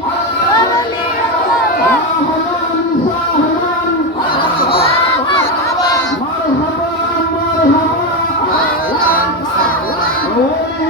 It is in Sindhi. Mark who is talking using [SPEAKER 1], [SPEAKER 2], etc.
[SPEAKER 1] الله ولي الله لا هو